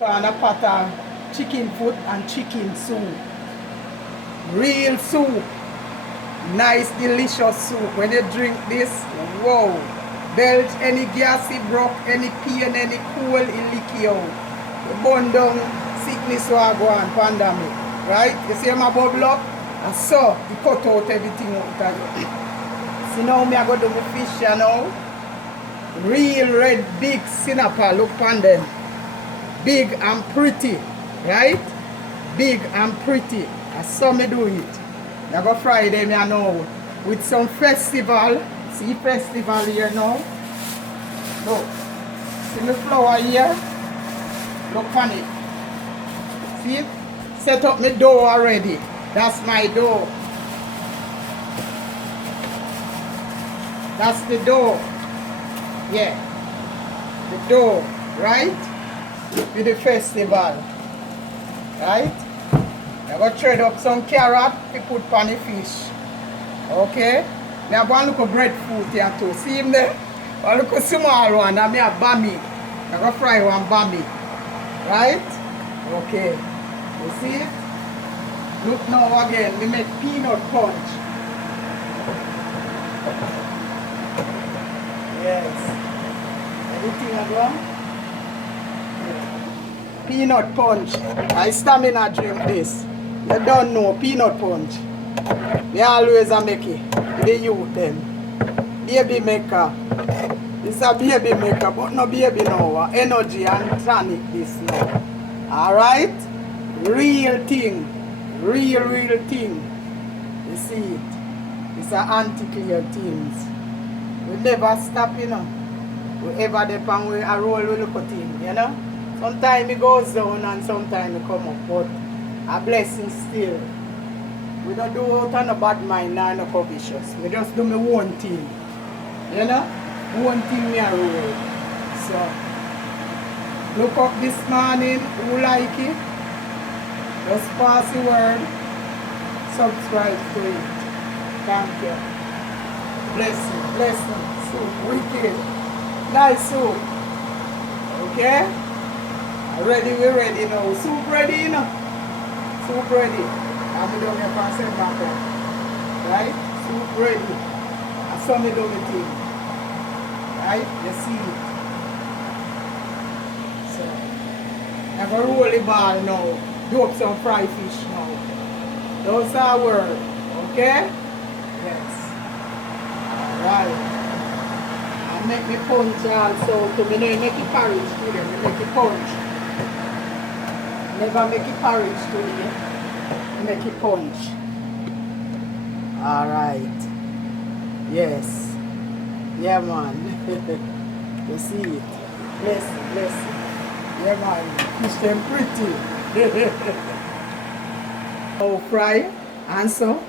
And a pot of chicken foot and chicken soup. Real soup. Nice, delicious soup. When you drink this, whoa. Belch any gassy broke, any pain, any cool, it lick you out. You burn down sickness or go on pandemic. Right? You see my bubble up? And so, you cut out everything out of you. See now, me I go do my fish here now. Real red, big sinapa. Look upon them. Big and pretty, right? Big and pretty. I saw me do it. I go fry them here now with some festival. See festival here now. Look. See the flour here. Look on it. See? Set up my dough already. That's my dough. That's the dough. Yeah. The dough, right? With the festival, right? I'm going to trade up some carrot to put on the fish. Okay? Now I'm going to look at breadfruit here too. See him there? I look at small one and I have bami. I'm going to fry one bami. Right? Okay. You see it? Look now again, we make peanut punch. Yes. Everything is wrong? Peanut punch. I stamina drink this. You don't know peanut punch. Me always a make it. The youth them. Baby maker. This a baby maker, but no baby now. Energy and tonic this now. Alright? Real thing. Real thing. You see it. It's a anti-clear things. We never stop, you know. We ever depend we a roll we look at him, you know. Sometimes it goes down and sometimes it come up, but a blessing still. We don't do out on a bad mind nor no covetous. We just do my own thing. You know? One thing me a roll. So look up this morning, who like it? Just pass the word. Subscribe to it. Thank you. Blessing. Soup, wicked. Nice soup. Okay? Ready, we ready now. Soup ready, you know. Soup ready. I'm doing here for 7 o'clock. Right? Soup ready. I saw me do my thing. Right? You see it. So, I'm going to roll the ball now. Do up some fried fish now. Those are words. Okay? Yes. Alright. I make me punch also. So, I make it porridge today. I make it punch. Never make it porridge today. Make it punch. Alright. Yes. Yeah, man. You see it. Blessing. Yeah, man. Fish them pretty. Oh, fry. And so.